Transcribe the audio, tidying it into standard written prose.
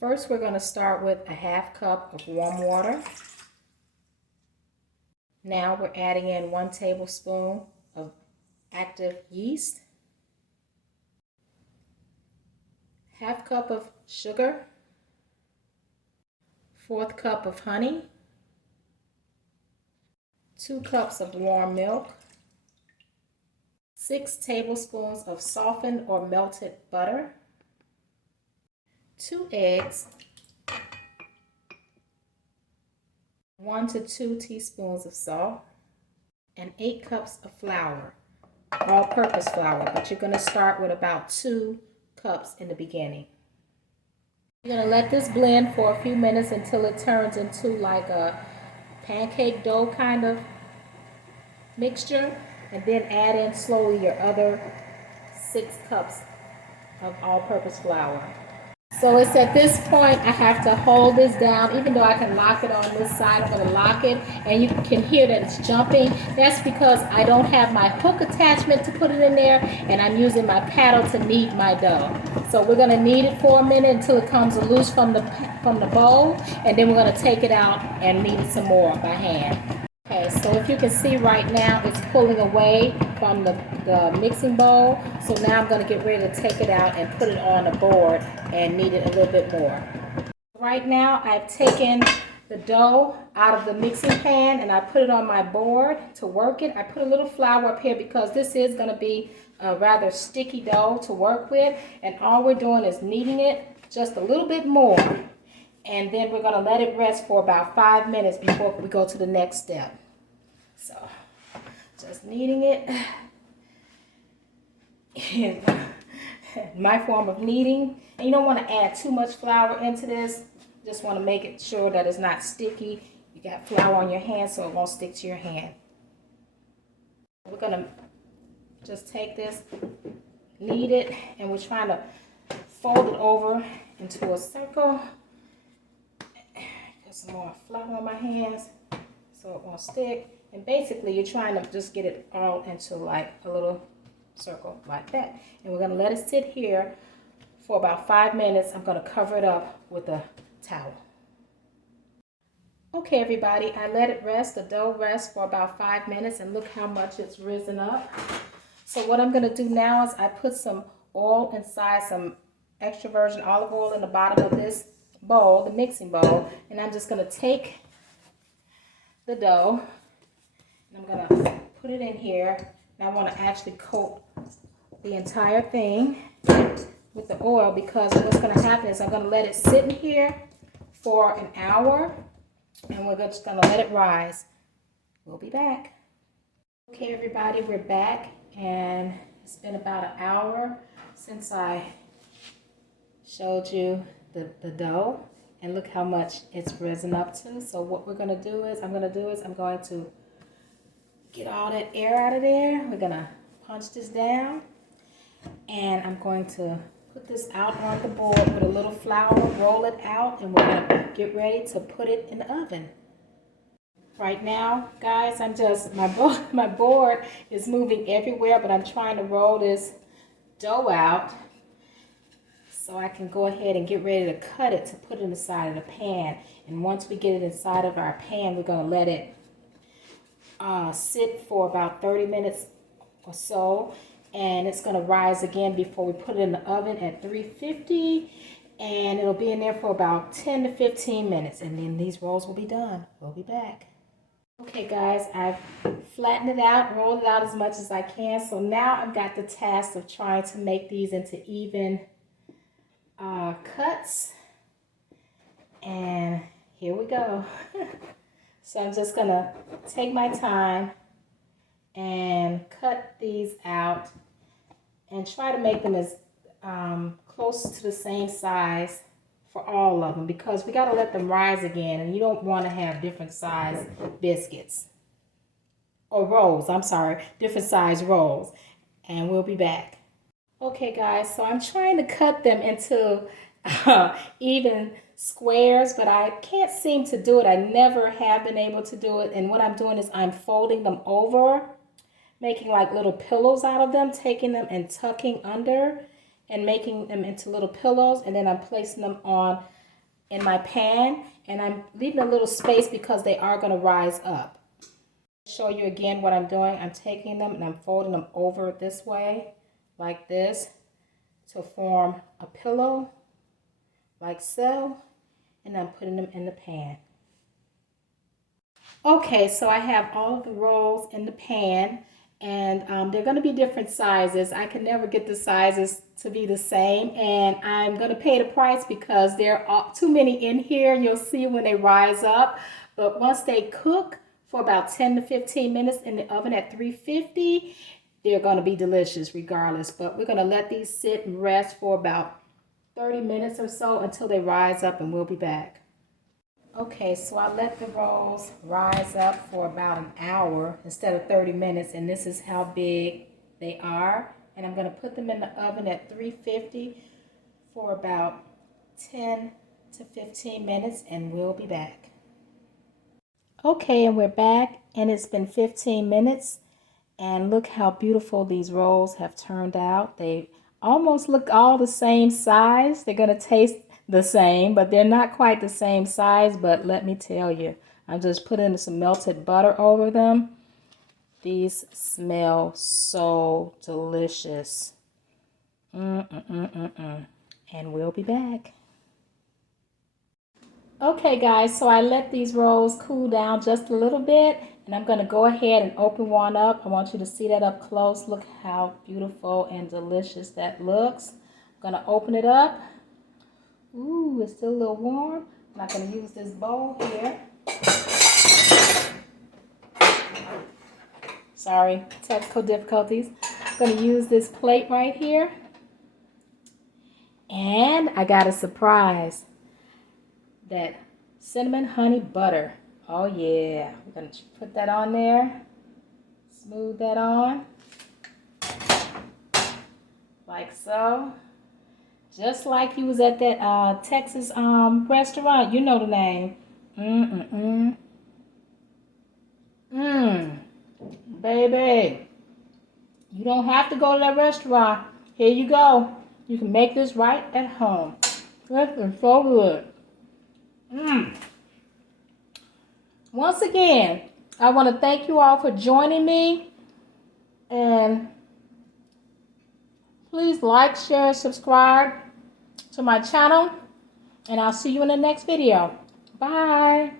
First, we're going to start with a half cup of warm water. Now we're adding in 1 tablespoon of active yeast, half cup of sugar, 1/4 cup of honey, 2 cups of warm milk, 6 tablespoons of softened or melted butter, 2 eggs, 1 to 2 teaspoons of salt, and 8 cups of flour, all-purpose flour, but you're going to start with about 2 cups in the beginning. You're going to let this blend for a few minutes until it turns into like a pancake dough kind of mixture, and then add in slowly your other 6 cups of all-purpose flour. So it's at this point I have to hold this down. Even though I can lock it on this side, I'm going to lock it, and you can hear that it's jumping. That's because I don't have my hook attachment to put it in there, and I'm using my paddle to knead my dough. So we're going to knead it for a minute until it comes loose from the bowl, and then we're going to take it out and knead it some more by hand. Okay, so if you can see right now, it's pulling away from the mixing bowl. So now I'm going to get ready to take it out and put it on a board and knead it a little bit more. Right now, I've taken the dough out of the mixing pan and I put it on my board to work it. I put a little flour up here because this is going to be a rather sticky dough to work with. And all we're doing is kneading it just a little bit more. And then we're going to let it rest for about 5 minutes before we go to the next step. So, just kneading it. My form of kneading. And you don't want to add too much flour into this. Just want to make it sure that it's not sticky. You got flour on your hand so it won't stick to your hand. We're going to just take this, knead it, and we're trying to fold it over into a circle. Put some more flour on my hands so it won't stick. And basically you're trying to just get it all into like a little circle like that. And we're going to let it sit here for about 5 minutes. I'm going to cover it up with a towel. Okay, everybody, I let it rest, the dough rest for about 5 minutes, and look how much it's risen up. So what I'm going to do now is I put some oil inside, some extra virgin olive oil in the bottom of this bowl, the mixing bowl, and I'm just going to take the dough and I'm going to put it in here. And I want to actually coat the entire thing with the oil, because what's going to happen is I'm going to let it sit in here for an hour, and we're just going to let it rise. We'll be back. Okay, everybody, we're back, and it's been about an hour since I showed you the dough, and look how much it's risen up to. So what we're going to do is I'm going to get all that air out of there. We're going to punch this down, and I'm going to put this out on the board with a little flour, roll it out, and we're going to get ready to put it in the oven. Right now, guys, my board is moving everywhere, but I'm trying to roll this dough out so I can go ahead and get ready to cut it to put it in the side of the pan. And once we get it inside of our pan, we're going to let it sit for about 30 minutes or so, and it's going to rise again before we put it in the oven at 350, and it'll be in there for about 10 to 15 minutes, and then these rolls will be done. We'll be back. Okay, guys, I've flattened it out, rolled it out as much as I can. So now I've got the task of trying to make these into even cuts, and here we go. So I'm just gonna take my time and cut these out and try to make them as close to the same size for all of them, because we got to let them rise again, and you don't want to have different size biscuits or rolls. I'm sorry, different size rolls. And we'll be back. Okay, guys, so I'm trying to cut them into even squares, but I can't seem to do it. I never have been able to do it. And what I'm doing is I'm folding them over, making like little pillows out of them, taking them and tucking under and making them into little pillows, and then I'm placing them on in my pan, and I'm leaving a little space because they are going to rise up. Show you again what I'm doing. I'm taking them and I'm folding them over this way, like this, to form a pillow, like so, and I'm putting them in the pan. Okay, so I have all of the rolls in the pan, and they're going to be different sizes. I can never get the sizes to be the same, and I'm going to pay the price because there are too many in here. You'll see when they rise up, but once they cook for about 10 to 15 minutes in the oven at 350, they're going to be delicious regardless. But we're going to let these sit and rest for about 30 minutes or so until they rise up, and we'll be back. Okay, so I let the rolls rise up for about an hour instead of 30 minutes, and this is how big they are. And I'm going to put them in the oven at 350 for about 10 to 15 minutes, and we'll be back. Okay, and we're back, and it's been 15 minutes, and look how beautiful these rolls have turned out. They almost look all the same size. They're going to taste the same, but they're not quite the same size. But let me tell you, I'm just putting some melted butter over them. These smell so delicious. And we'll be back. Okay guys, so I let these rolls cool down just a little bit, and I'm going to go ahead and open one up. I want you to see that up close. Look how beautiful and delicious that looks. I'm going to open it up. Ooh, it's still a little warm. I'm not going to use this bowl here. Sorry, technical difficulties. I'm going to use this plate right here. And I got a surprise. That cinnamon honey butter. Oh yeah, we're going to put that on there. Smooth that on. Like so. Just like you was at that Texas restaurant. You know the name. Baby. You don't have to go to that restaurant. Here you go. You can make this right at home. This is so good. Once again, I want to thank you all for joining me. And please like, share, subscribe to my channel. And I'll see you in the next video. Bye.